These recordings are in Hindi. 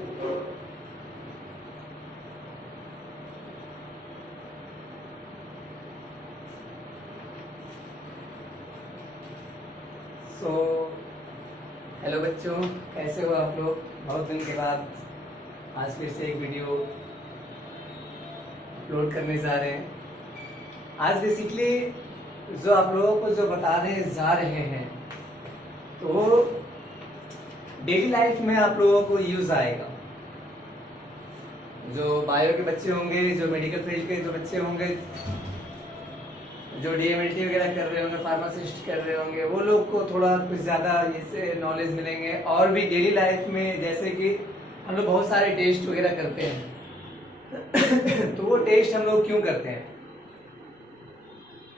सो हेलो बच्चों, कैसे हो आप लोग? बहुत दिन के बाद आज फिर से एक वीडियो अपलोड करने जा रहे हैं। आज बेसिकली जो आप लोगों को जो बताने जा रहे हैं तो डेली लाइफ में आप लोगों को यूज आएगा। जो बायो के बच्चे होंगे, जो मेडिकल फील्ड के जो बच्चे होंगे, जो डीएमएलटी वगैरह कर रहे होंगे, फार्मासिस्ट कर रहे होंगे, वो लोग को थोड़ा कुछ ज़्यादा इससे नॉलेज मिलेंगे। और भी डेली लाइफ में जैसे कि हम लोग बहुत सारे टेस्ट वगैरह करते हैं तो वो टेस्ट हम लोग क्यों करते हैं,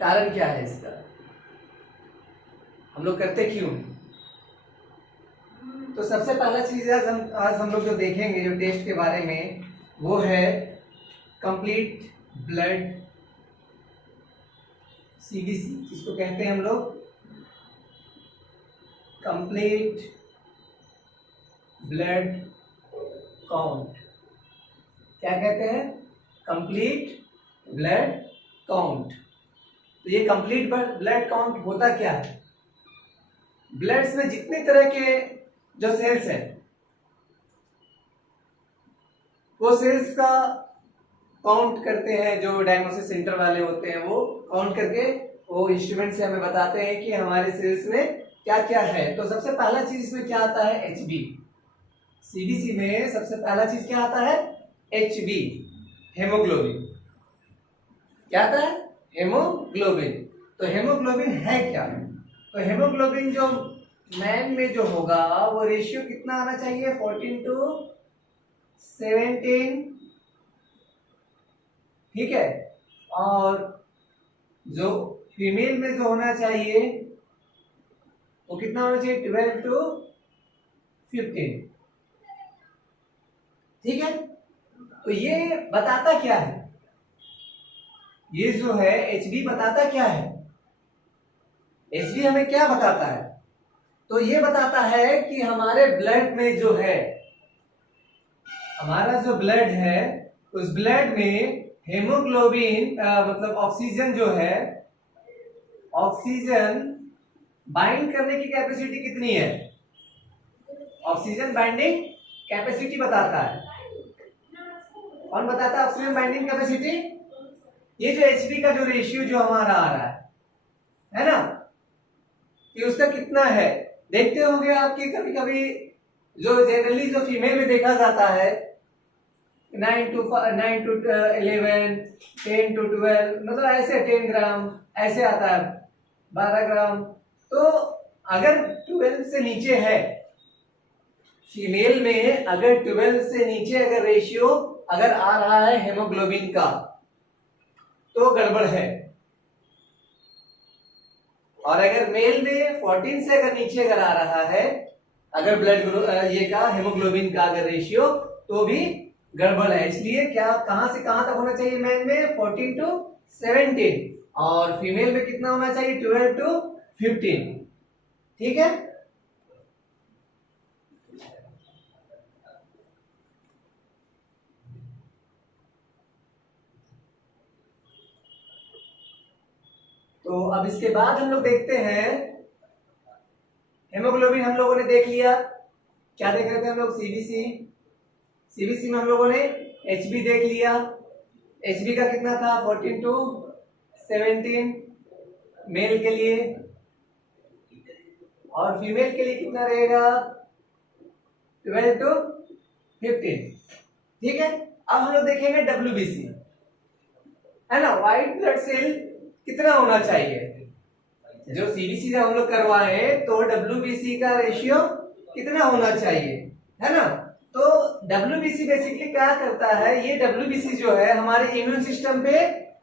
कारण क्या है इसका, हम लोग करते क्यों? तो सबसे पहला चीज आज हम लोग जो देखेंगे जो टेस्ट के बारे में, वो है कंप्लीट ब्लड सीबीसी, जिसको कहते हैं हम लोग कंप्लीट ब्लड काउंट। क्या कहते हैं? Complete blood count. तो ये कंप्लीट ब्लड काउंट होता क्या है? ब्लड्स में जितने तरह के जो सेल्स हैं, वो सेल्स का काउंट करते हैं। जो डायग्नोसिस सेंटर वाले होते हैं वो काउंट करके वो इंस्ट्रूमेंट से हमें बताते हैं कि हमारे सेल्स में क्या क्या है। तो सबसे पहला चीज इसमें क्या आता है? एचबी। सीबीसी में सबसे पहला चीज क्या आता है? HB, haemoglobin. क्या आता है? हेमोग्लोबिन। तो हेमोग्लोबिन है क्या? तो हेमोग्लोबिन जो मैन में जो होगा वो रेशियो कितना आना चाहिए? 14:17। ठीक है। और जो फीमेल में जो होना चाहिए वो कितना होना चाहिए? 12:15। ठीक है। तो ये बताता क्या है? ये जो है एचबी बताता क्या है? एचबी हमें क्या बताता है? तो ये बताता है कि हमारे ब्लड में जो है, हमारा जो ब्लड है उस ब्लड में हेमोग्लोबिन मतलब ऑक्सीजन जो है, ऑक्सीजन बाइंड करने की कैपेसिटी कितनी है? ऑक्सीजन बाइंडिंग कैपेसिटी बताता है। कौन बताता है ऑक्सीजन बाइंडिंग कैपेसिटी? ये जो एचबी का जो रेशियो जो हमारा आ रहा है ना, कि उसका कितना है? देखते होंगे आपके कभी कभी जो जनरली जो फीमेल में देखा जाता है 9 to 11, 10 to 12, मतलब ऐसे 10 ग्राम ऐसे आता है, 12 ग्राम। तो अगर 12 से नीचे है फीमेल में, अगर 12 से नीचे अगर रेशियो अगर आ रहा है हेमोग्लोबिन का, तो गड़बड़ है। और अगर मेल में 14 से अगर नीचे अगर आ रहा है अगर ब्लड ये का हेमोग्लोबिन का अगर रेशियो, तो भी गड़बड़ है। इसलिए क्या, कहां से कहां तक होना चाहिए? मैन में 14 to 17 और फीमेल में कितना होना चाहिए? 12 to 15। ठीक है। तो अब इसके बाद हम लोग देखते हैं हेमोग्लोबिन हम लोगों ने देख लिया। क्या देख रहे थे हम लोग? सीबीसी। सीबीसी में हम लोगों ने एचबी देख लिया। एचबी का कितना था? 14 to 17 मेल के लिए, और फीमेल के लिए कितना रहेगा? 12 to 15। ठीक है। अब हम लोग देखेंगे डब्ल्यूबीसी, है ना, व्हाइट ब्लड सेल कितना होना चाहिए? जो सीबीसी जब हम लोग करवाए तो डब्ल्यूबीसी का रेशियो कितना होना चाहिए, है ना? तो डब्ल्यूबीसी बेसिकली क्या करता है? ये डब्ल्यूबीसी जो है हमारे इम्यून सिस्टम पे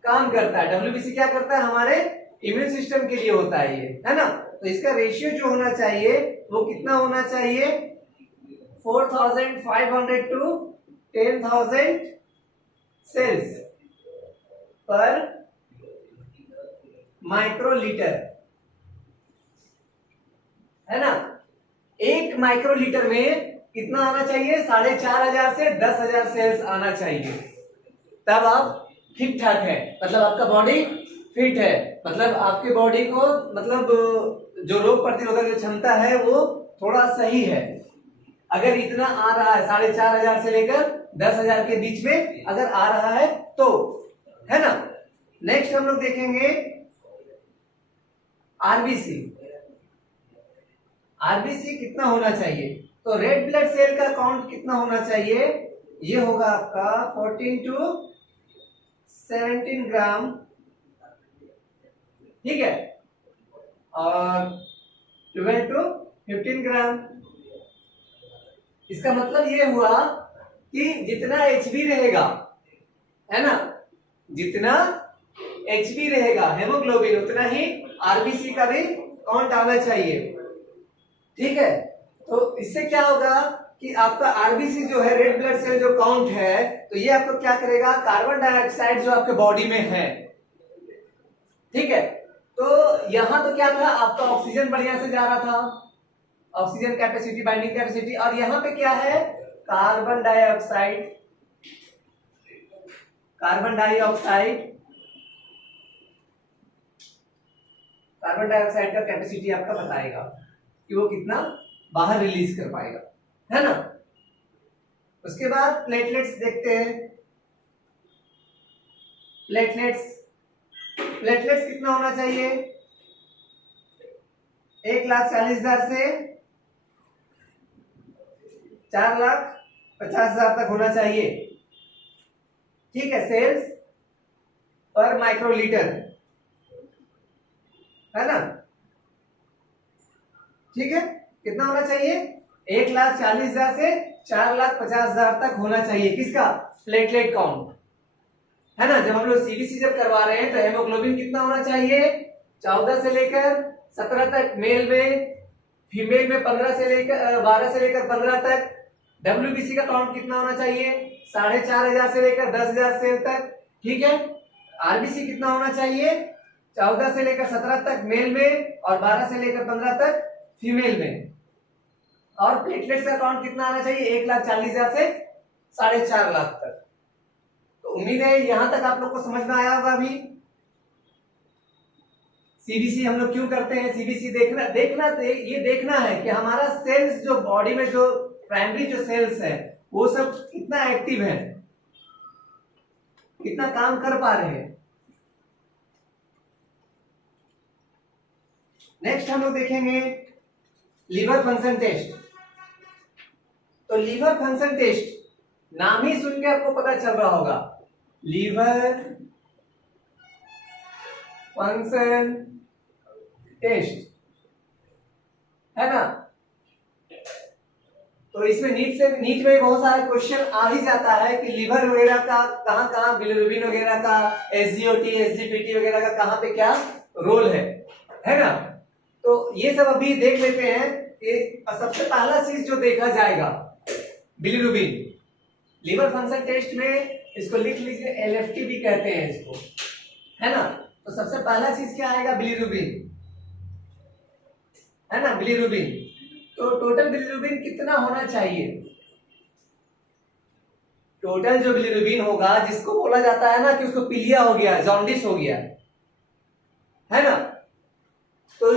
काम करता है। डब्ल्यूबीसी क्या करता है? हमारे इम्यून सिस्टम के लिए होता है ये, है ना? तो इसका रेशियो जो होना चाहिए वो कितना होना चाहिए? 4,500 to 10,000 सेल्स पर माइक्रोलीटर, है ना? 1 माइक्रोलीटर में कितना आना चाहिए? 4,500 से 10,000 सेल्स आना चाहिए, तब आप ठीक ठाक है, मतलब आपका बॉडी फिट है, मतलब आपके बॉडी को मतलब जो रोग प्रतिरोधक जो क्षमता है वो थोड़ा सही है। अगर इतना आ रहा है 4,500 से लेकर 10,000 के बीच में अगर आ रहा है तो, है ना। नेक्स्ट हम लोग देखेंगे आरबीसी। आरबीसी कितना होना चाहिए? तो रेड ब्लड सेल का काउंट कितना होना चाहिए? ये होगा आपका 14 टू 17 ग्राम, ठीक है, और 12 टू 15 ग्राम। इसका मतलब ये हुआ कि जितना एचबी रहेगा, है ना, जितना एचबी रहेगा हेमोग्लोबिन, उतना ही आरबीसी का भी काउंट आना चाहिए, ठीक है। तो इससे क्या होगा कि आपका आरबीसी जो है, रेड ब्लड सेल जो काउंट है, तो ये आपको क्या करेगा? कार्बन डाइऑक्साइड जो आपके बॉडी में है, ठीक है, तो यहां तो क्या था, आपका ऑक्सीजन बढ़िया से जा रहा था, ऑक्सीजन कैपेसिटी, बाइंडिंग कैपेसिटी, और यहां पे क्या है? Carbon dioxide. Carbon dioxide, carbon dioxide का कैपेसिटी आपका बताएगा कि वो कितना बाहर रिलीज कर पाएगा, है ना। उसके बाद प्लेटलेट्स देखते हैं। प्लेटलेट्स कितना होना चाहिए? 1,40,000 से 4,50,000 तक होना चाहिए, ठीक है, सेल्स पर माइक्रोलीटर, है ना, ठीक है। कितना होना चाहिए? 1,40,000 से 4,50,000 तक होना चाहिए, किसका? प्लेटलेट काउंट, है ना। जब हम लोग सीबीसी जब करवा रहे हैं तो हेमोग्लोबिन कितना होना चाहिए? 14 से लेकर 17 तक मेल में, फीमेल में 12 से लेकर 15 तक। डब्ल्यूबीसी का काउंट कितना होना चाहिए? 4,500 से लेकर 10,000 सेल तक, ठीक है। आरबीसी कितना होना चाहिए? 14 से लेकर 17 तक मेल में और 12 से लेकर 15 तक फीमेल में। और प्लेटलेट्स का काउंट कितना आना चाहिए? 1,40,000 से 4,50,000 तक। तो उम्मीद है यहां तक आप लोग को समझ में आया होगा। अभी सीबीसी हम लोग क्यों करते हैं? सीबीसी ये देखना है कि हमारा सेल्स जो बॉडी में जो प्राइमरी जो सेल्स है वो सब कितना एक्टिव है, कितना काम कर पा रहे हैं। नेक्स्ट हम लोग देखेंगे लीवर फंक्शन टेस्ट। तो लीवर फंक्शन टेस्ट नाम ही सुन के आपको पता चल रहा होगा, लीवर फंक्शन टेस्ट, है ना। तो इसमें नीट में बहुत सारे क्वेश्चन आ ही जाता है कि लीवर वगैरह का कहां बिलिरुबिन वगैरह का, एसजीओटी एसजीपीटी वगैरह का कहां पे क्या रोल है ना। तो ये सब अभी देख लेते हैं कि सबसे पहला चीज जो देखा जाएगा बिलिरुबिन। लीवर फंक्शन टेस्ट में इसको लिख लीजिए, एलएफटी भी कहते हैं इसको, है ना। तो सबसे पहला चीज क्या आएगा? बिलिरुबिन, है ना, बिलिरुबिन। तो टोटल बिलिरुबिन कितना होना चाहिए? टोटल जो बिलिरुबिन होगा, जिसको बोला जाता है ना कि उसको पीलिया हो गया, जॉन्डिस हो गया, है ना। तो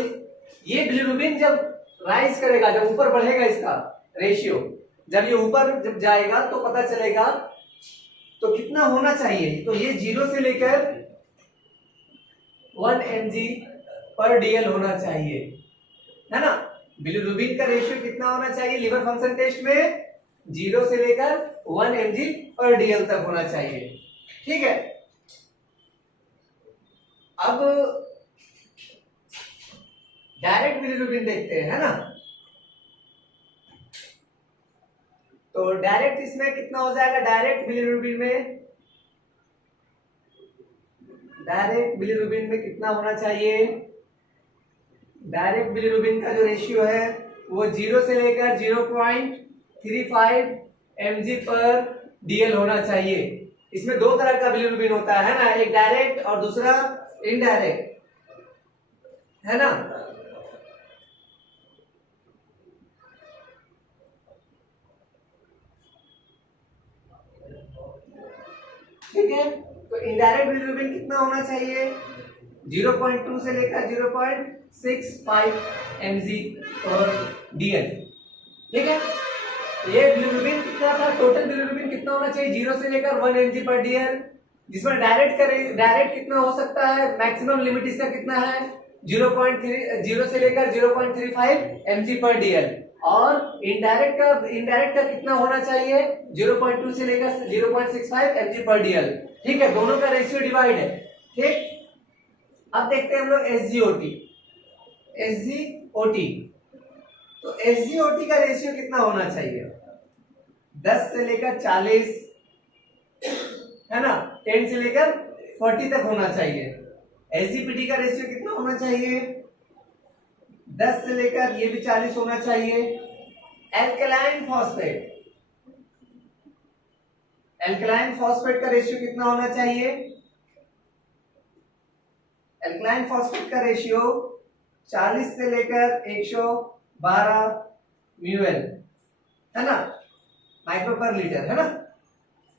ये बिलिरुबिन जब राइज करेगा, जब ऊपर बढ़ेगा इसका रेशियो, जब ये ऊपर जब जाएगा तो पता चलेगा तो कितना होना चाहिए। तो ये 0 से लेकर 1 mg पर डीएल होना चाहिए, है ना। बिलिरुबिन का रेशियो कितना होना चाहिए लीवर फंक्शन टेस्ट में? 0 से लेकर 1 mg पर डीएल तक होना चाहिए, ठीक है। अब डायरेक्ट बिलिरुबिन देखते हैं, है ना। तो डायरेक्ट इसमें कितना हो जाएगा? डायरेक्ट बिलिरुबिन में कितना होना चाहिए? डायरेक्ट बिलिरुबिन का जो रेशियो है वो 0 से लेकर 0.35 mg पर डीएल होना चाहिए। इसमें दो तरह का बिलिरुबिन होता है ना, एक डायरेक्ट और दूसरा इनडायरेक्ट, है ना। ठीक है। तो इनडायरेक्ट बिलिरुबिन कितना होना चाहिए? 0.2 से लेकर 0.65 mg/dl। ठीक है। ये बिलिरुबिन कितना था? टोटल बिलिरुबिन कितना होना चाहिए? 0 से लेकर 1 mg/dl, जिसमें डायरेक्ट कितना हो सकता है? मैक्सिमम लिमिट इसका कितना है? 0 से लेकर 0.35 mg/dl। और इनडायरेक्ट का कितना होना चाहिए? 0.2 से लेकर 0.65 mg/dl। ठीक है, दोनों का रेशियो डिवाइड है। ठीक, अब देखते हैं हम लोग एसजीओटी। तो एसजीओटी का रेशियो कितना होना चाहिए? 10 से लेकर 40, है ना, 10 से लेकर 40 तक होना चाहिए। एसजीपीटी का रेशियो कितना होना चाहिए? 10 से लेकर, ये भी 40 होना चाहिए। एल्कलाइन फॉस्फेट का रेशियो कितना होना चाहिए? एल्कलाइन फॉस्फेट का रेशियो 40 से लेकर 112 म्यूएल, है ना, माइक्रो पर लीटर, है ना।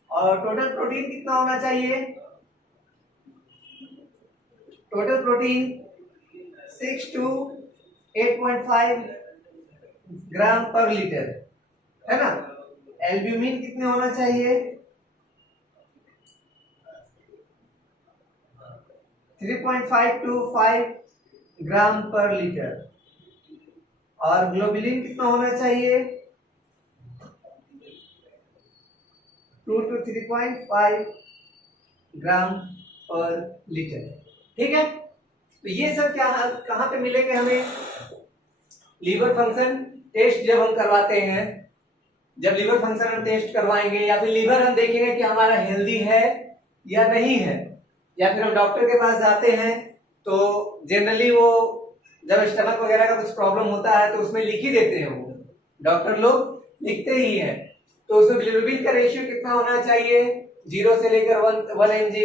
और टोटल प्रोटीन कितना होना चाहिए? टोटल प्रोटीन 6 to 8.5 ग्राम पर लीटर, है ना। एल्ब्यूमिन कितने होना चाहिए? 3.5 to 5 ग्राम पर लीटर। और ग्लोबुलिन कितना होना चाहिए? 2 to 3.5 ग्राम पर लीटर। ठीक है, तो ये सब क्या कहां पे मिलेंगे हमें? लीवर फंक्शन टेस्ट जब हम करवाते हैं, जब लीवर फंक्शन हम टेस्ट करवाएंगे, या फिर लीवर हम देखेंगे कि हमारा हेल्दी है या नहीं है, या फिर हम डॉक्टर के पास जाते हैं तो जनरली वो जब स्टमक वगैरह का कुछ प्रॉब्लम होता है तो उसमें लिख ही देते हैं, वो डॉक्टर लोग लिखते ही हैं। तो उसमें बिलिरुबिन का रेशियो कितना होना चाहिए? 0 से लेकर 1 mg।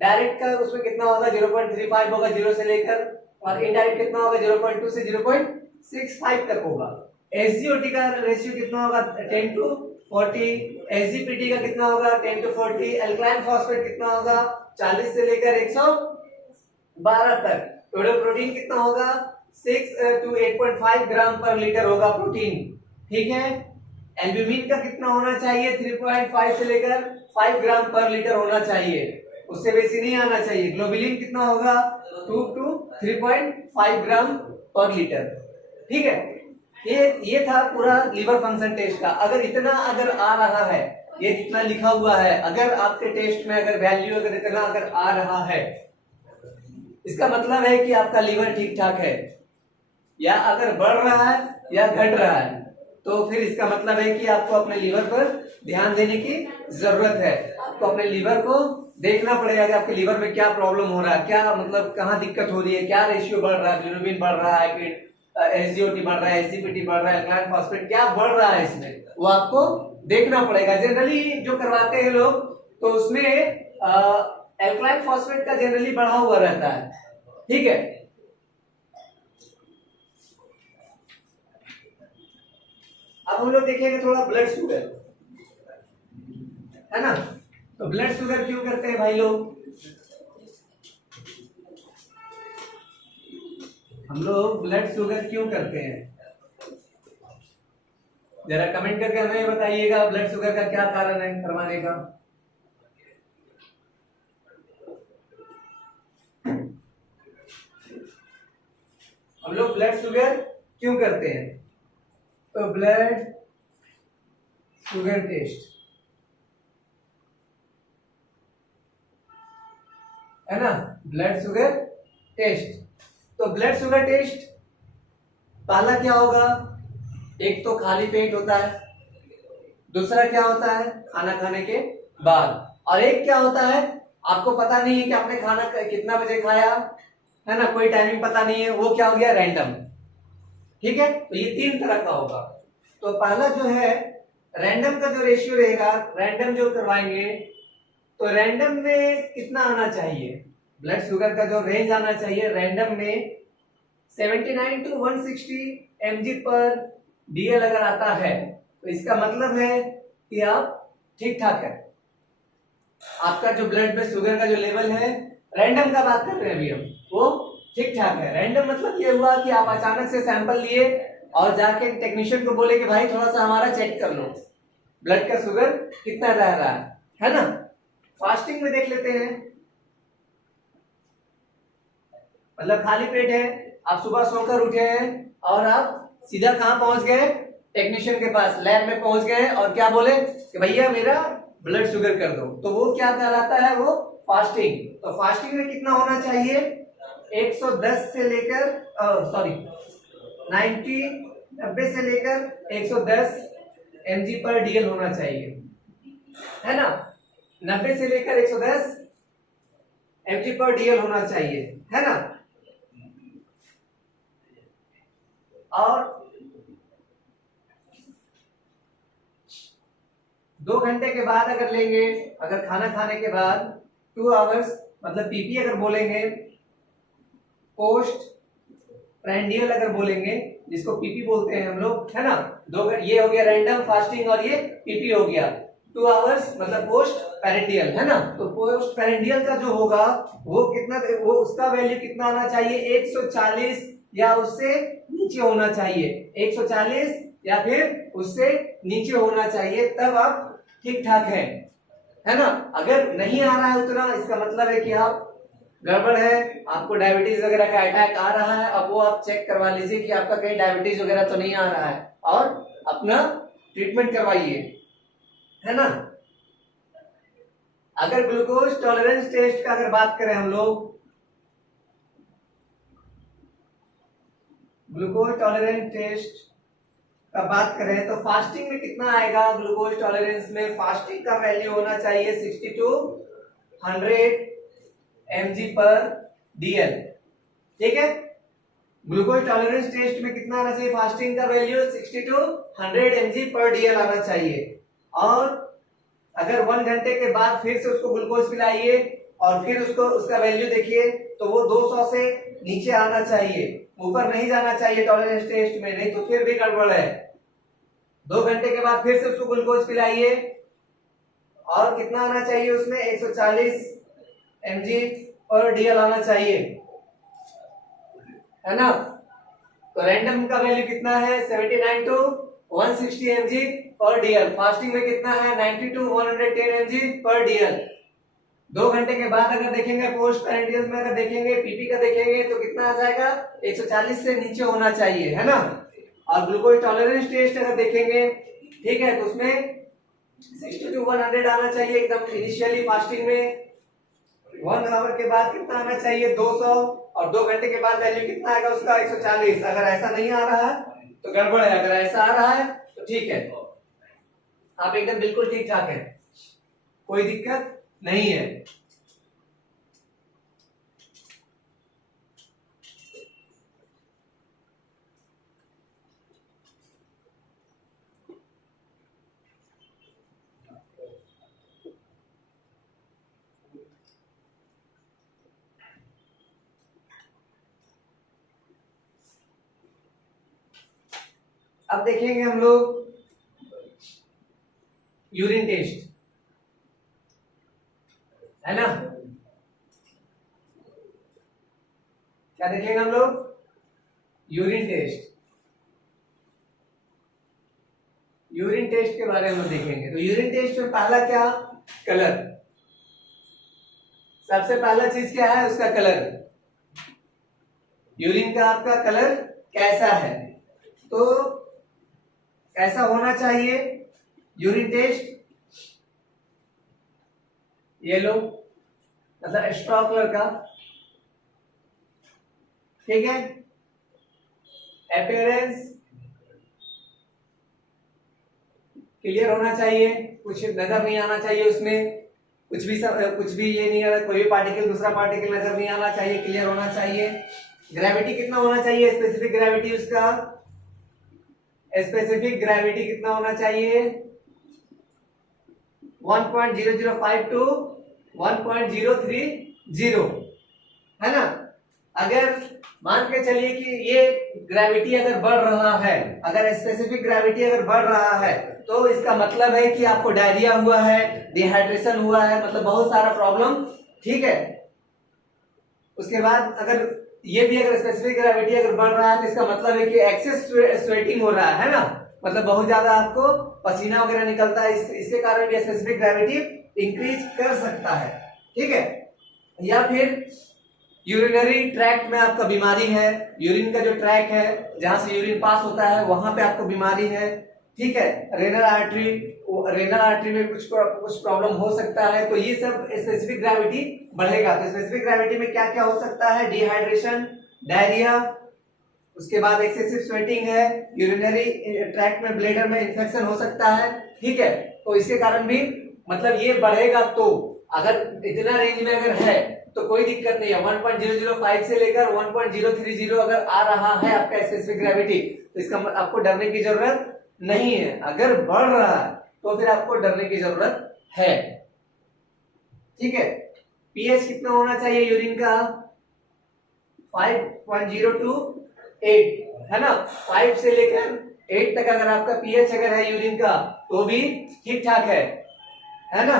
डायरेक्ट का उसमें कितना होगा? 0.35 होगा 0 से लेकर, और इनडायरेक्ट कितना होगा? 0.2 से 0.65 तक होगा। एसजीओटी का रेशियो कितना होगा? 10 to 40। एसजीपीटी का कितना होगा? 10 to 40। एल्कलाइन फॉस्फेट कितना होगा? 40 से लेकर 112 तक। टोटल प्रोटीन कितना होगा? 6 to 8.5 ग्राम पर लीटर होगा प्रोटीन। ठीक है। एल्ब्यूमिन का कितना होना चाहिए? 3.5 से लेकर 5 ग्राम पर लीटर होना चाहिए, उससे बेसी नहीं आना चाहिए। ग्लोबुलिन कितना होगा? 2 to 3.5 ग्राम पर लीटर। ठीक है, ये था पूरा लीवर फंक्शन टेस्ट का। अगर इतना अगर आ रहा है, ये जितना लिखा हुआ है, अगर आपके टेस्ट में अगर वैल्यू अगर इतना अगर आ रहा है, इसका मतलब है कि आपका लीवर ठीक ठाक है। या अगर बढ़ रहा है या घट रहा है, तो फिर इसका मतलब है कि आपको अपने लीवर पर ध्यान देने की जरूरत है। आपको अपने लीवर को देखना पड़ेगा कि आपके लीवर में क्या प्रॉब्लम हो रहा है, क्या मतलब कहाँ दिक्कत हो रही है, क्या रेशियो बढ़ रहा है, बिलिरुबिन बढ़ रहा है कि एसजीओटी बढ़ रहा है, एसजीपीटी बढ़ रहा है, एल्कलाइन फॉस्फेट क्या बढ़ रहा है, इसमें वो आपको देखना पड़ेगा। जनरली जो करवाते हैं लोग, तो उसमें एल्कलाइन फॉस्फेट का जनरली बढ़ा हुआ रहता है। ठीक है, अब हम लोग देखेंगे थोड़ा ब्लड शुगर, है ना। तो ब्लड शुगर क्यों करते हैं भाई लोग? हम लोग ब्लड शुगर क्यों करते हैं? जरा कमेंट करके हमें बताइएगा, ब्लड शुगर का क्या कारण है करवाने का। हम लोग ब्लड शुगर क्यों करते हैं? तो ब्लड शुगर टेस्ट, है ना, ब्लड शुगर टेस्ट। तो ब्लड शुगर टेस्ट पहला क्या होगा? एक तो खाली पेट होता है, दूसरा क्या होता है? खाना खाने के बाद, और एक क्या होता है? आपको पता नहीं है कि आपने खाना कितना बजे खाया, है ना, कोई टाइमिंग पता नहीं है, वो क्या हो गया? रैंडम। ठीक है, तो ये 3 तरह का होगा। तो पहला जो है रैंडम का जो रेशियो रहेगा, रैंडम जो करवाएंगे, तो रैंडम में कितना आना चाहिए? ब्लड शुगर का जो रेंज आना चाहिए रैंडम में 79 to 160 mg/dl अगर आता है, तो इसका मतलब है कि आप ठीक ठाक है। आपका जो ब्लड में शुगर का जो लेवल है, रैंडम का बात कर रहे हैं अभी हम, वो ठीक ठाक है। रैंडम मतलब ये हुआ कि आप अचानक से सैंपल लिए और जाके टेक्नीशियन को बोले कि भाई थोड़ा सा हमारा चेक कर लो ब्लड का शुगर कितना रह रहा है ना। फास्टिंग में देख लेते हैं, मतलब खाली पेट है, आप सुबह सोकर उठे हैं और आप सीधा कहां पहुंच गए, टेक्नीशियन के पास, लैब में पहुंच गए और क्या बोले कि भैया मेरा ब्लड शुगर कर दो, तो वो क्या कहलाता है, वो फास्टिंग। तो फास्टिंग में कितना होना चाहिए, 110 से लेकर 90 से लेकर 110 mg पर DL होना चाहिए, है ना। 90 से लेकर 110 mg पर DL होना चाहिए, है ना। और 2 घंटे के बाद अगर लेंगे, अगर खाना खाने के बाद 2 आवर्स, मतलब पीपी अगर बोलेंगे, पोस्ट प्रेंडियल अगर बोलेंगे, जिसको पीपी बोलते हैं हम लोग, है ना। दो, ये हो गया रैंडम फास्टिंग और ये पीपी हो गया। 2 आवर्स मतलब पोस्ट पेरेंडियल, है ना। तो पोस्ट पेरेंडियल का जो होगा वो कितना, वो उसका वैल्यू कितना आना चाहिए, 140 या उससे नीचे होना चाहिए, 140 या फिर उससे नीचे होना चाहिए, तब आप ठीक ठाक है ना। अगर नहीं आ रहा है उतना, इसका मतलब है कि आप गड़बड़ है, आपको डायबिटीज वगैरह का अटैक आ रहा है। अब वो आप चेक करवा लीजिए कि आपका कहीं डायबिटीज वगैरह तो नहीं आ रहा है और अपना ट्रीटमेंट करवाइए, है ना। अगर ग्लूकोज टॉलरेंस टेस्ट का अगर बात करें हम लोग, ग्लूकोज टॉलरेंस टेस्ट का बात करें तो फास्टिंग में कितना आएगा ग्लूकोज टॉलरेंस में, फास्टिंग का वैल्यू होना चाहिए 60 to 100 mg पर DL, ठीक है। ग्लूकोज टॉलरेंस टेस्ट में कितना आना चाहिए, फास्टिंग का वैल्यू 60 to 100 mg पर DL आना चाहिए। और अगर 1 घंटे के बाद फिर से उसको ग्लूकोज पिलाइए और फिर उसको उसका वैल्यू देखिए तो वो 200 से नीचे आना चाहिए, ऊपर नहीं जाना चाहिए टॉलरेंस टेस्ट में, नहीं तो फिर भी गड़बड़ है। 2 घंटे के बाद फिर से उसको ग्लूकोज पिलाइए और कितना आना चाहिए उसमें, 140 mg पर DL आना चाहिए, है ना। तो रैंडम का वैल्यू कितना है, 79 to 160 mg पर DL। फास्टिंग में कितना है, 90 to 110 mg पर DL। 2 घंटे के बाद अगर देखेंगे, पोस्ट पेरेंडियल में अगर देखेंगे, पीपी का देखेंगे तो कितना आ जाएगा, 140 से नीचे होना चाहिए, है ना। और ग्लूकोज टॉलरेंस टेस्ट अगर देखेंगे, ठीक है, तो उसमें 60 to 100 आना चाहिए एकदम इनिशियली फास्टिंग में। 1 आवर के बाद कितना आना चाहिए, 200, और 2 घंटे के बाद वैल्यू कितना आएगा उसका, 140। अगर ऐसा नहीं आ रहा है तो गड़बड़ है, अगर ऐसा आ रहा है तो ठीक है, आप एकदम बिल्कुल ठीक ठाक है, कोई दिक्कत नहीं है। अब देखेंगे हम लोग यूरिन टेस्ट, है ना। क्या देखेंगे हम लोग, यूरिन टेस्ट। यूरिन टेस्ट के बारे में देखेंगे। तो यूरिन टेस्ट में पहला क्या, कलर। सबसे पहला चीज क्या है, उसका कलर। यूरिन का आपका कलर कैसा है, तो कैसा होना चाहिए यूरिन टेस्ट, येलो मतलब स्ट्रॉ कलर का, ठीक है। अपीयरेंस क्लियर होना चाहिए, कुछ नजर नहीं आना चाहिए उसमें, कुछ भी ये नहीं आ रहा, कोई भी पार्टिकल दूसरा पार्टिकल नजर नहीं आना चाहिए, क्लियर होना चाहिए। ग्रेविटी कितना होना चाहिए, स्पेसिफिक ग्रेविटी उसका, स्पेसिफिक ग्रेविटी कितना होना चाहिए, 1.005 टू 1.030, है ना। अगर मान मान के चलिए कि ये ग्रेविटी अगर बढ़ रहा है, अगर स्पेसिफिक ग्रेविटी अगर बढ़ रहा है, तो इसका मतलब है कि आपको डायरिया हुआ है, डिहाइड्रेशन हुआ है, मतलब बहुत सारा प्रॉब्लम, ठीक है। उसके बाद अगर ये भी अगर स्पेसिफिक ग्रेविटी अगर बढ़ रहा है तो इसका मतलब है कि एक्सेस स्वेटिंग हो रहा है ना, मतलब बहुत ज्यादा आपको पसीना वगैरह निकलता है, इसके कारण भी स्पेसिफिक ग्रेविटी इंक्रीज कर सकता है, ठीक है। या फिर यूरिनरी ट्रैक्ट में आपका बीमारी है, यूरिन का जो ट्रैक है जहां से यूरिन पास होता है वहां पे आपको बीमारी है, ठीक है। रेनल आर्टरी में कुछ प्रॉब्लम हो सकता है, तो ये सब स्पेसिफिक ग्रेविटी बढ़ेगा। तो स्पेसिफिक ग्रेविटी में क्या क्या हो सकता है, डिहाइड्रेशन, डायरिया, उसके बाद एक्सेसिव स्वेटिंग है, यूरिनरी ट्रैक्ट में ब्लैडर में इंफेक्शन हो सकता है, ठीक है। तो इसके कारण भी मतलब ये बढ़ेगा। तो अगर इतना रेंज में अगर है तो कोई दिक्कत नहीं है, 1.005 से लेकर 1.030 अगर आ रहा है आपका स्पेसिफिक ग्रेविटी, तो इसका आपको डरने की जरूरत नहीं है। अगर बढ़ रहा है तो फिर आपको डरने की जरूरत है, ठीक है। पीएच कितना होना चाहिए यूरिन का, 5.0 to 8 है ना, 5 से लेकर 8 तक अगर आपका पीएच अगर है यूरिन का तो भी ठीक ठाक है ना।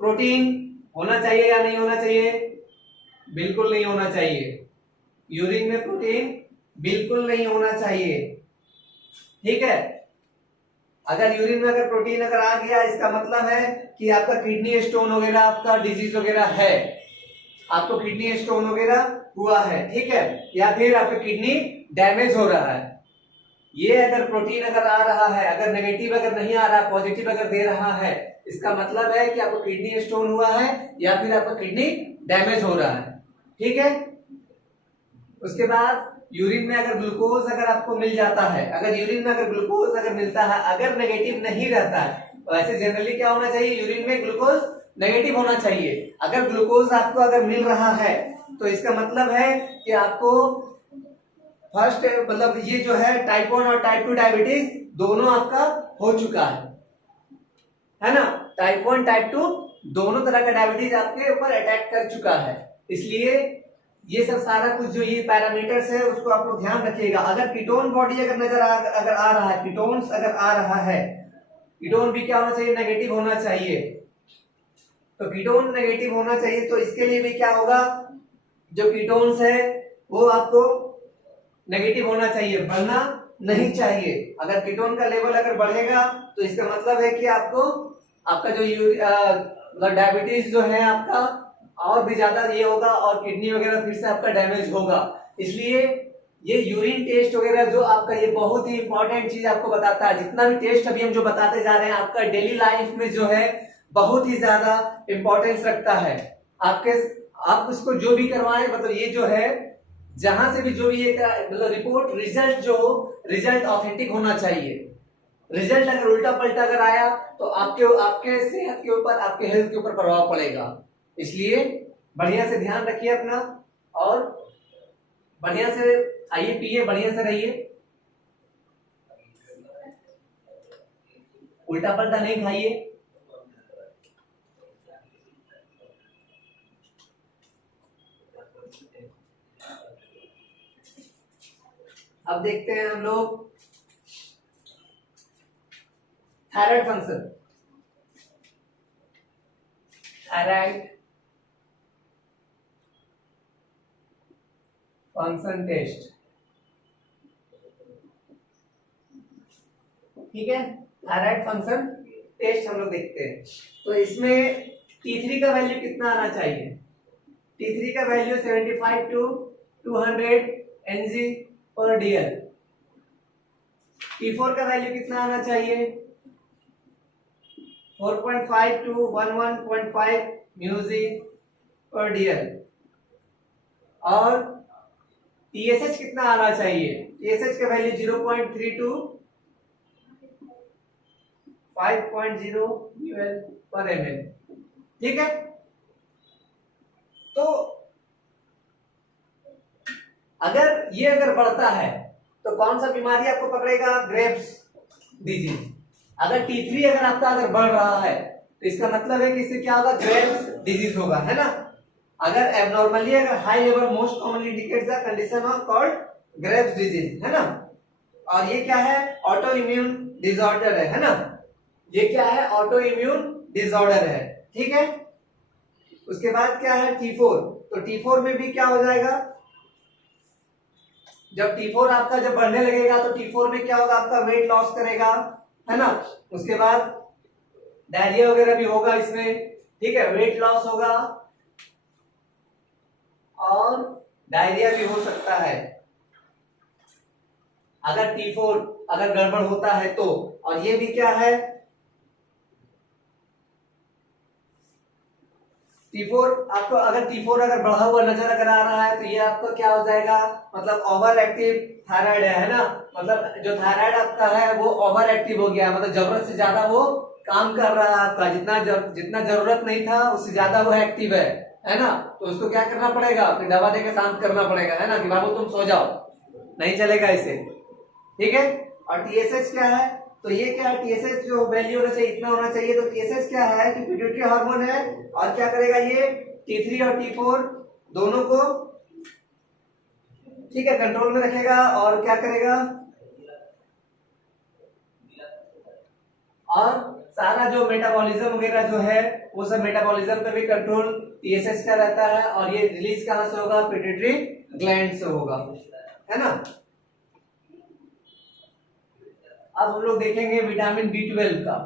प्रोटीन होना चाहिए या नहीं होना चाहिए, बिल्कुल नहीं होना चाहिए, यूरिन में प्रोटीन बिल्कुल नहीं होना चाहिए, ठीक है। अगर यूरिन में अगर प्रोटीन अगर आ गया इसका मतलब है कि आपका किडनी स्टोन वगैरह आपका डिजीज वगैरह है, आपको किडनी स्टोन वगैरह हुआ है, ठीक है, या फिर आपका किडनी डैमेज हो रहा है। ये अगर प्रोटीन अगर आ रहा है, अगर नेगेटिव अगर नहीं आ रहा, पॉजिटिव अगर दे रहा है, इसका मतलब है कि आपको किडनी स्टोन हुआ है या फिर आपका किडनी डैमेज हो रहा है, ठीक है। उसके बाद यूरिन में अगर ग्लूकोज अगर आपको मिल जाता है, अगर यूरिन में अगर ग्लूकोज अगर मिलता है, अगर नेगेटिव नहीं रहता है, तो ऐसे जनरली क्या होना चाहिए, यूरिन में ग्लूकोज नेगेटिव होना चाहिए। अगर ग्लूकोज आपको अगर मिल रहा है तो इसका मतलब है कि आपको फर्स्ट मतलब ये जो है टाइप 1 और टाइप 2 डायबिटीज दोनों आपका हो चुका है ना। टाइप 1 टाइप 2 दोनों तरह का डायबिटीज आपके ऊपर अटैक कर चुका है। इसलिए ये सब सारा कुछ जो ये पैरामीटर्स है उसको आप लोग ध्यान रखिएगा। अगर कीटोन बॉडी अगर अगर आ रहा है, कीटोन्स अगर आ रहा है, कीटोन भी क्या होना चाहिए, नेगेटिव होना चाहिए। तो कीटोन नेगेटिव होना चाहिए, तो इसके लिए भी क्या होगा, जो कीटोन्स है वो आपको नेगेटिव होना चाहिए, बढ़ना नहीं चाहिए। अगर कीटोन का लेवल अगर बढ़ेगा तो इसका मतलब है कि आपको आपका जो मतलब डायबिटीज जो है आपका और भी ज्यादा ये होगा और किडनी वगैरह फिर से आपका डैमेज होगा। इसलिए ये यूरिन टेस्ट वगैरह जो आपका ये बहुत ही इंपॉर्टेंट चीज आपको बताता है। जितना भी टेस्ट अभी हम जो बताते जा रहे हैं आपका डेली लाइफ में जो है बहुत ही ज्यादा इंपॉर्टेंस रखता है। आप उसको जो भी करवाएं, मतलब ये जो है जहां से भी जो भी ये मतलब रिपोर्ट रिजल्ट जो रिजल्ट ऑथेंटिक होना चाहिए। रिजल्ट अगर उल्टा पलटा अगर आया तो आपके सेहत के ऊपर, आपके हेल्थ के ऊपर प्रभाव पड़ेगा। इसलिए बढ़िया से ध्यान रखिए अपना और बढ़िया से खाइए पिए, बढ़िया से रहिए, उल्टा पलटा नहीं खाइए। अब देखते हैं हम लोग thyroid function, thyroid function test, ठीक है। थायराइड फंक्शन टेस्ट हम लोग देखते हैं। तो इसमें T3 का वैल्यू कितना आना चाहिए, T3 का वैल्यू 75 to 200 Ng/dl। T4 का वैल्यू कितना आना चाहिए, 4.5 to 11.5 μg/dl। और TSH कितना आना चाहिए, TSH का वैल्यू 0.3 to 5.0 ml/ml, ठीक है। तो अगर ये अगर बढ़ता है तो कौन सा बीमारी आपको पकड़ेगा, ग्रेव्स डिजीज। अगर T3 अगर आपका अगर बढ़ रहा है तो इसका मतलब है कि इससे क्या होगा, ग्रेव्स डिजीज होगा, है ना। अगर एबनॉर्मली अगर high level most commonly indicates the condition of called Graves disease, है ना। और ये क्या है, ऑटो इम्यून डिसऑर्डर है ना। ये क्या है, ऑटो इम्यून डिसऑर्डर है, ठीक है। उसके बाद क्या है, T4। तो T4 में भी क्या हो जाएगा, जब T4 आपका जब बढ़ने लगेगा तो T4 में क्या होगा, आपका वेट लॉस करेगा, है ना। उसके बाद डायरिया वगैरह भी होगा इसमें, ठीक है, वेट लॉस होगा और डायरिया भी हो सकता है अगर T4 अगर गड़बड़ होता है तो। और ये भी क्या है, T4 आपको अगर T4 अगर बढ़ा हुआ नजर अगर आ रहा है तो ये आपका क्या हो जाएगा, मतलब ओवर एक्टिव थायराइड है ना। मतलब जो थायराइड आपका है वो ओवर एक्टिव हो गया, मतलब जरूरत से ज्यादा वो काम कर रहा है आपका, जितना जरूरत नहीं था उससे ज्यादा वो एक्टिव है ना। तो उसको क्या करना पड़ेगा, अपनी दवा देकर शांत करना पड़ेगा, है ना, कि बाबू तुम सो जाओ, नहीं चलेगा इसे, ठीक है। और TSH क्या है, तो ये क्या है, TSH जो वैल्यू होना चाहिए इतना होना चाहिए। तो TSH क्या है कि पिट्यूटरी हार्मोन है, और क्या करेगा ये T3 और T4 दोनों को, ठीक है, कंट्रोल में रखेगा। और क्या करेगा, और सारा जो मेटाबॉलिज्म वगैरह जो है वो सब मेटाबॉलिज्म पे भी कंट्रोल TSH का रहता है। और ये रिलीज कहां से होगा, पिट्यूटरी ग्लैंड से होगा, है ना। अब हम लोग देखेंगे विटामिन B12 का,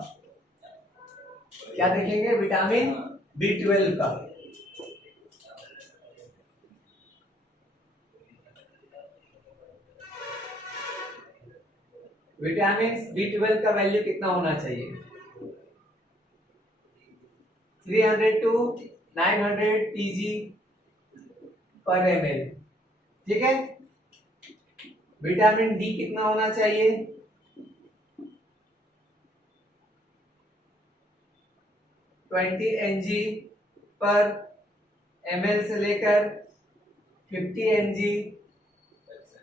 क्या देखेंगे, विटामिन B12 का। विटामिन B12 का वैल्यू कितना होना चाहिए, 300 to 900 pg पर ml, ठीक है। विटामिन डी कितना होना चाहिए, 20 mg पर ml से लेकर 50 mg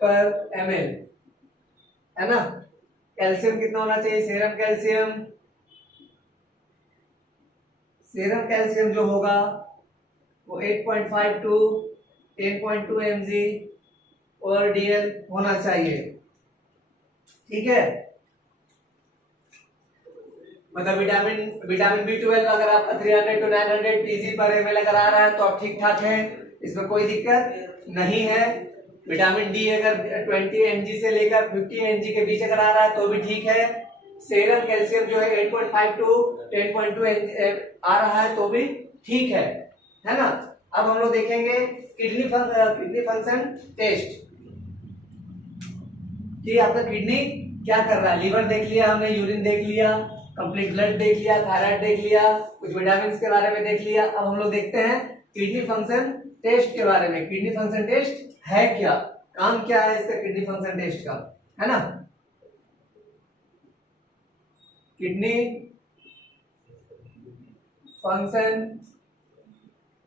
पर ml, है ना। कैल्शियम कितना होना चाहिए, सेरम कैल्शियम जो होगा वो 8.5 टू 10.2 mg पर dl होना चाहिए, ठीक है। मतलब विटामिन B12 अगर आपका 300 टू 900 pg पर ml अगर आ रहा है तो आप ठीक ठाक है, इसमें कोई दिक्कत नहीं है। विटामिन डी अगर 20 mg से लेकर 50 mg के बीच अगर आ रहा है तो भी ठीक है। सेरम कैल्शियम जो है 8.5 टू 10.2 आ रहा है तो भी ठीक है ना। अब हम लोग देखेंगे किडनी फंक्शन टेस्ट कि आपका किडनी क्या कर रहा है। लीवर देख लिया हमने, यूरिन देख लिया, कंप्लीट ब्लड देख लिया, थायराइड देख लिया, कुछ विटामिन के बारे में देख लिया। अब हम लोग देखते हैं किडनी फंक्शन टेस्ट के बारे में। किडनी फंक्शन टेस्ट है क्या, काम क्या है इसका किडनी फंक्शन टेस्ट का, है ना। किडनी फंक्शन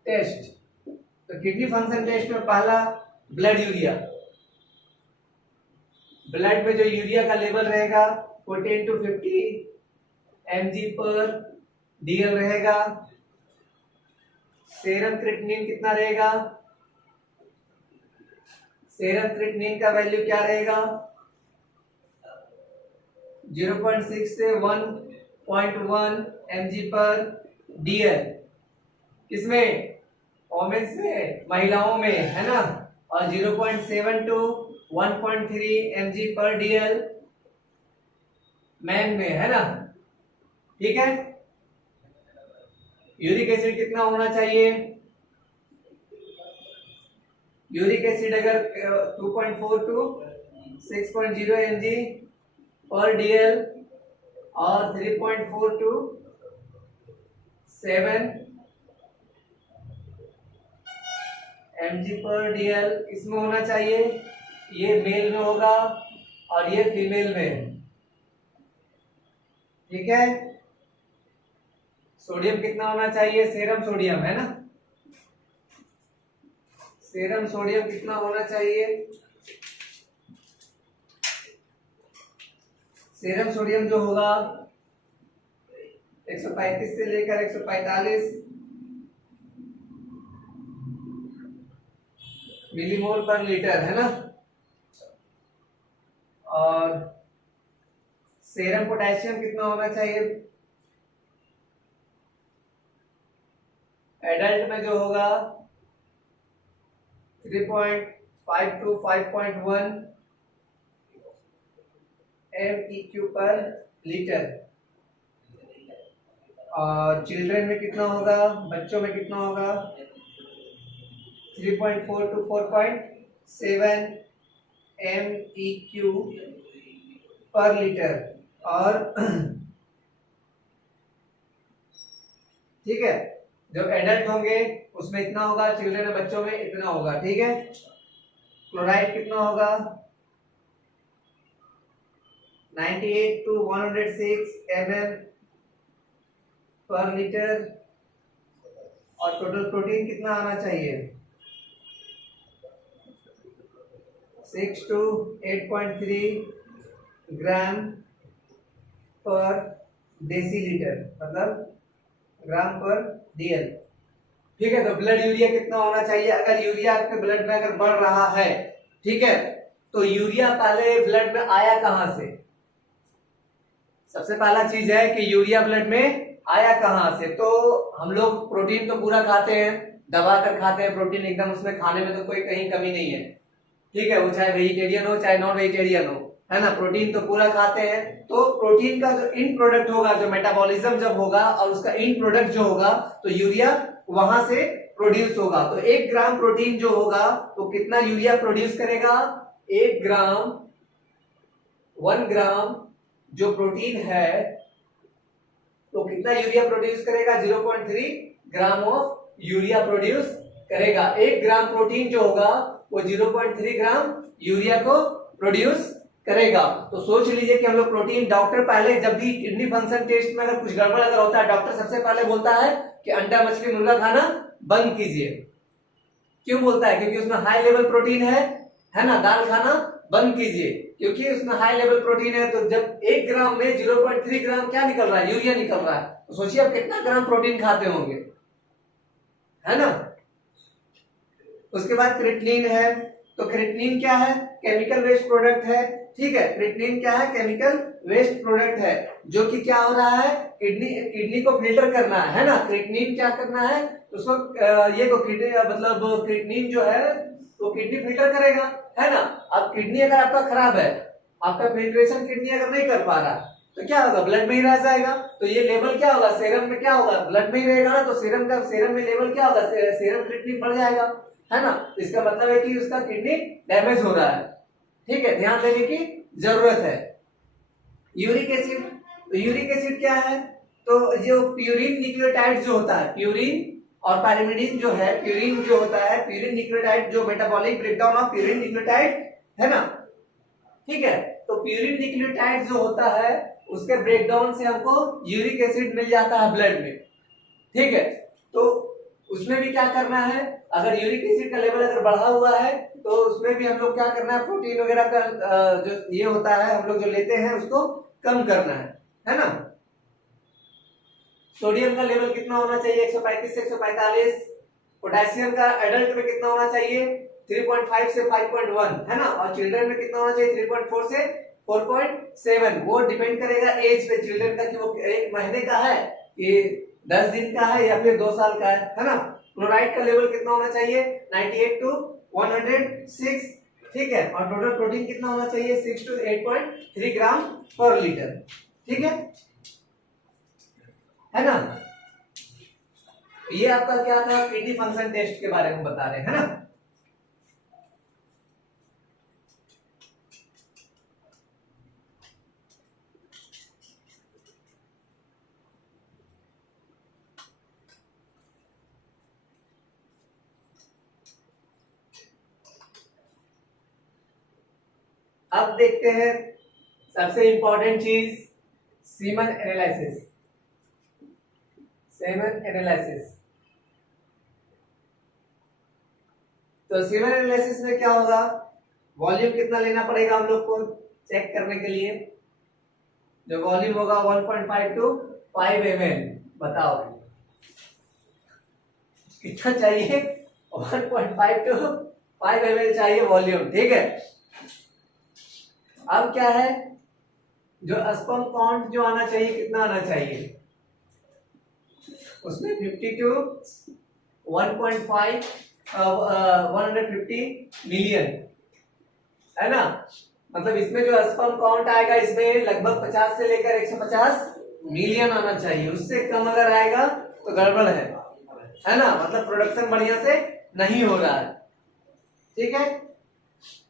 टेस्ट, तो किडनी फंक्शन टेस्ट में पहला ब्लड यूरिया, ब्लड में जो यूरिया का लेवल रहेगा वो 10 टू 50 mg पर dl रहेगा। सेरम क्रिएटिनिन कितना रहेगा, सेरम क्रिएटिनिन का वैल्यू क्या रहेगा, 0.6 से 1.1 mg पर dl, किसमें, वोमेन्स में, महिलाओं में, है ना। और 0.7 टू 1.3 mg पर dl मैन में, है ना, ठीक है। यूरिक एसिड कितना होना चाहिए, यूरिक एसिड अगर 2.4 टू 6.0 mg पर dl और 3.4 टू 7 mg पर dl किसमें होना चाहिए, ये मेल में होगा और ये फीमेल में, ठीक है। सोडियम कितना होना चाहिए, सेरम सोडियम, है ना, सेरम सोडियम कितना होना चाहिए, सेरम सोडियम जो होगा 135 से लेकर 145 मिलीमोल पर लीटर, है ना। और सेरम पोटेशियम कितना होना चाहिए एडल्ट में जो होगा 3.5 to 5.1 MEQ पर लीटर। और चिल्ड्रन में कितना होगा, बच्चों में कितना होगा 3.4 to 4.7 MEQ पर लीटर। और ठीक है, जो एडल्ट होंगे उसमें इतना होगा, चिल्ड्रन में बच्चों में इतना होगा, ठीक है। क्लोराइड कितना होगा 98 to 106 mm पर लीटर। और टोटल प्रोटीन कितना आना चाहिए 6 to 8.3 ग्राम पर डेसीलीटर, मतलब ग्राम पर DL। ठीक है, तो ब्लड यूरिया कितना होना चाहिए, अगर यूरिया आपके ब्लड में अगर बढ़ रहा है, ठीक है, तो यूरिया पहले ब्लड में आया कहां से। सबसे पहला चीज है कि यूरिया ब्लड में आया कहां से। तो हम लोग प्रोटीन तो पूरा खाते हैं, दबा कर खाते हैं प्रोटीन एकदम, उसमें खाने में तो कोई कहीं कमी नहीं है, ठीक है, वो चाहे वेजिटेरियन हो चाहे नॉन वेजिटेरियन हो, है ना, प्रोटीन तो पूरा खाते हैं। तो प्रोटीन का जो इन प्रोडक्ट होगा, जो मेटाबॉलिज्म जब होगा और उसका इन प्रोडक्ट जो होगा, तो यूरिया वहां से प्रोड्यूस होगा। तो 1 ग्राम प्रोटीन जो होगा वो कितना यूरिया प्रोड्यूस करेगा 1 ग्राम, 1 ग्राम जो प्रोटीन है तो कितना यूरिया प्रोड्यूस करेगा 0.3 ग्राम ऑफ यूरिया प्रोड्यूस करेगा। 1 ग्राम प्रोटीन जो होगा वो 0.3 ग्राम यूरिया को प्रोड्यूस करेगा। तो सोच लीजिए कि हम लोग प्रोटीन, डॉक्टर पहले जब भी किडनी फंक्शन टेस्ट में अगर कुछ गड़बड़ अगर होता है, डॉक्टर सबसे पहले बोलता है कि अंडा मछली मुर्गा खाना बंद कीजिए। क्यों बोलता है, क्योंकि उसमें हाई लेवल प्रोटीन है ना। दाल खाना बंद कीजिए क्योंकि उसमें हाई लेवल प्रोटीन है। तो जब 1 ग्राम में 0.3 ग्राम क्या निकल रहा है, यूरिया निकल रहा है, तो सोचिए आप कितना ग्राम प्रोटीन खाते होंगे, है ना। उसके बाद क्रिएटिनिन है, तो क्रिएटिनिन क्या है, केमिकल वेस्ट प्रोडक्ट है, ठीक है। क्रिएटिनिन क्या है, केमिकल वेस्ट प्रोडक्ट है, जो कि क्या हो रहा है, किडनी को फिल्टर करना है ना। क्रिएटिनिन क्या करना है उसको, ये को किडनी, मतलब क्रिएटिनिन जो है तो किडनी फिल्टर करेगा, है ना। अब किडनी अगर आपका खराब है, आपका फिल्ट्रेशन किडनी अगर नहीं कर पा रहा, तो क्या होगा, ब्लड में ही रह जाएगा। तो ये लेवल क्या होगा, सीरम में क्या होगा, ब्लड में ही रहेगा ना। तो सीरम में लेवल क्या होगा, सीरम क्रिएटिनिन बढ़ जाएगा, है ना। इसका मतलब है कि उसका किडनी डैमेज हो रहा है, ठीक है, ध्यान देने की जरूरत है। यूरिक एसिड, तो यूरिक एसिड क्या है, तो जो प्यूरिन न्यूक्लियोटाइड जो होता है, प्यूरिन और पैरिमिडीन जो है, प्यूरिन जो होता है, प्यूरिन न्यूक्लियोटाइड जो metabolic breakdown of purine nucleotide, है ना, ठीक है। तो प्यूरिन न्यूक्लियोटाइड जो होता है उसके ब्रेकडाउन से हमको यूरिक एसिड मिल जाता है ब्लड में, ठीक है। तो उसमें भी क्या करना है, अगर यूरिक एसिड का लेवल अगर बढ़ा हुआ है तो उसमें भी हम लोग क्या करना है, प्रोटीन वगैरह का जो ये होता है हम लोग जो लेते हैं उसको कम करना है ना। सोडियम का लेवल कितना होना चाहिए 135 से 145। पोटेशियम का एडल्ट में कितना होना चाहिए 3.5 से 5.1, है ना। और चिल्ड्रन में कितना होना चाहिए 3.4 से 4.7। वो डिपेंड करेगा एज पे चिल्ड्रन का, कि वो 1 महीने का है कि 10 दिन का है या फिर 2 साल का है ना। क्लोराइड का लेवल कितना होना चाहिए 98 to 106, ठीक है। और टोटल प्रोटीन कितना होना चाहिए 6 to 8.3 ग्राम पर लीटर, ठीक है ना। ये आपका क्या था, किडनी फंक्शन टेस्ट के बारे में बता रहे हैं, है ना। अब देखते हैं सबसे इंपॉर्टेंट चीज, सीमन एनालिसिस। सीमन एनालिसिस, तो सीमन एनालिसिस में क्या होगा, वॉल्यूम कितना लेना पड़ेगा हम लोग को चेक करने के लिए। जो वॉल्यूम होगा 1.5 to 5 ml, बताओ कितना चाहिए 1.5 to 5 ml चाहिए वॉल्यूम, ठीक है। अब क्या है, जो स्पर्म काउंट जो आना चाहिए कितना आना चाहिए, उसमें 52 1.5 150 मिलियन है ना। मतलब इसमें जो स्पर्म काउंट आएगा इसमें लगभग 50 से लेकर 150 मिलियन आना चाहिए। उससे कम अगर आएगा तो गड़बड़ है ना, मतलब प्रोडक्शन बढ़िया से नहीं हो रहा है, ठीक है।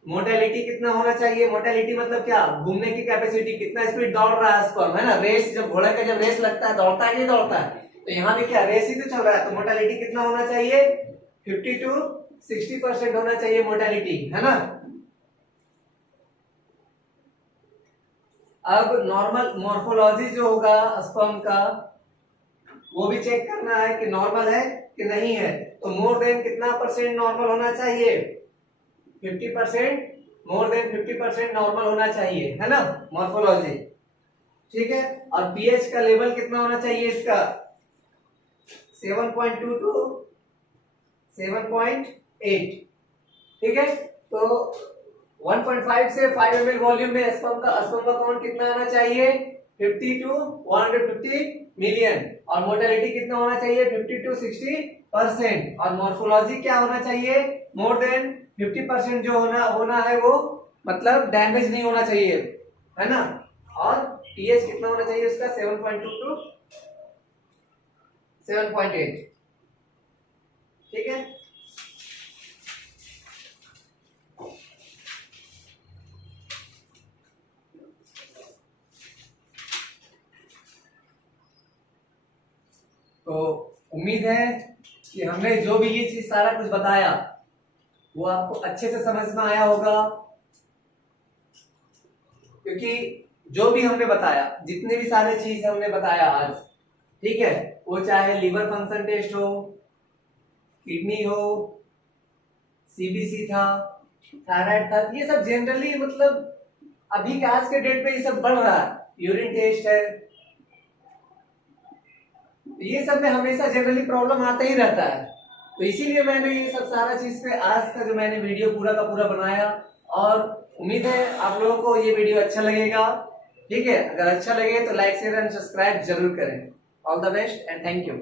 मोटेलिटी कितना होना चाहिए, मोटेलिटी मतलब क्या, घूमने की कैपेसिटी, कितना स्पीड दौड़ रहा है स्पर्म, है ना। रेस, जब घोड़े का जब रेस लगता है दौड़ता है कि नहीं दौड़ता है, तो यहाँ भी क्या रेस ही तो चल रहा है, तो मोटेलिटी कितना होना चाहिए, 50 to 60% होना चाहिए मोटेलिटी, है ना। अब नॉर्मल मॉर्फोलॉजी जो होगा स्पर्म का, वो भी चेक करना है कि नॉर्मल है कि नहीं है। तो मोर देन कितना परसेंट नॉर्मल होना चाहिए, 50%, मोर देन 50% नॉर्मल होना चाहिए, है ना, मॉर्फोलॉजी, ठीक है। और पीएच का लेवल कितना होना चाहिए इसका, 7.2 to 7.8, ठीक है। तो 1.5 से 5 ml वॉल्यूम में स्पर्म का काउंट कितना आना चाहिए, 50 to 150 मिलियन, और मोर्टेलिटी कितना होना चाहिए, 50 to 60%, और मॉर्फोलॉजी क्या होना चाहिए, मोर देन 50% जो होना है वो, मतलब डैमेज नहीं होना चाहिए, है ना। और पीएच कितना होना चाहिए उसका, 7.2 to 7.8, ठीक है। तो उम्मीद है कि हमने जो भी ये चीज सारा कुछ बताया वो आपको अच्छे से समझ में आया होगा, क्योंकि जो भी हमने बताया, जितने भी सारे चीज हमने बताया आज, ठीक है, वो चाहे लीवर फंक्शन टेस्ट हो, किडनी हो, सीबीसी था, थायराइड था, ये सब जनरली मतलब अभी के आज के डेट पे ये सब बढ़ रहा है, यूरिन टेस्ट है, ये सब में हमेशा जनरली प्रॉब्लम आता ही रहता है। तो इसीलिए मैंने ये सब सारा चीज पे आज का जो मैंने वीडियो पूरा का पूरा बनाया, और उम्मीद है आप लोगों को ये वीडियो अच्छा लगेगा, ठीक है। अगर अच्छा लगे तो लाइक शेयर एंड सब्सक्राइब जरूर करें। All the best and thank you.